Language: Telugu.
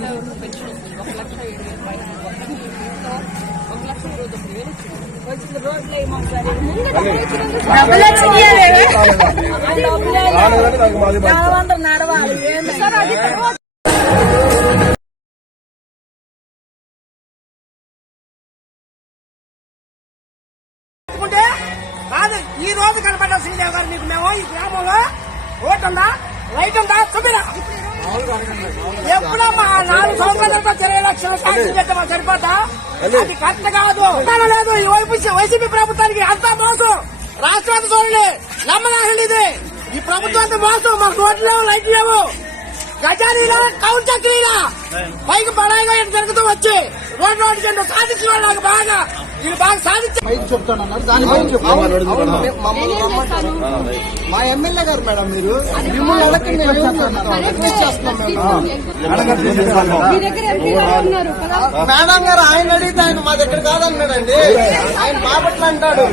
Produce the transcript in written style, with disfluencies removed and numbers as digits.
వరకు పెన్షన్ వస్తుంది. 1,07,000 పైన 1,20,000 వచ్చింది. రోడ్లు వేయమని సార్ నడవాలి సార్. అది కాదు ఈ రోజు కనపడ్డ శ్రీదేవి గారు నీకు మేము ఈ గ్రామంలో ఓటు ఉందా, లైట్ ఉందా చూపిరా. ఎప్పుడమ్మా 4 సంవత్సరాలతో 20 లక్షల ట్యాక్స్ పెట్టమా సరిపోతా? అది కరెక్ట్ కాదు. లేదు ఈ వైసీపీ ప్రభుత్వానికి అంతా మోసం. రాష్ట్రాన్ని చూడండి, నమ్మదాహండి. ఇది ఈ ప్రభుత్వానికి మోసం. మాకు రోడ్లు లేవు, లైట్లు లేవు, గజానీలా కౌంట్ చక్రీలా పైకి బడాయిగా జరుగుతూ వచ్చి రోడ్డు చెండు సాధించిన వాళ్ళు బాగా వీళ్ళు బాగా సాధించారు చెప్తానన్నారు. దాని మా ఎమ్మెల్యే గారు మేడం, మీరు మిమ్మల్ని మేడం గారు ఆయన అడిగితే ఆయన మా దగ్గర కాదన్నాడండి. ఆయన మా పట్ల అంటాడు.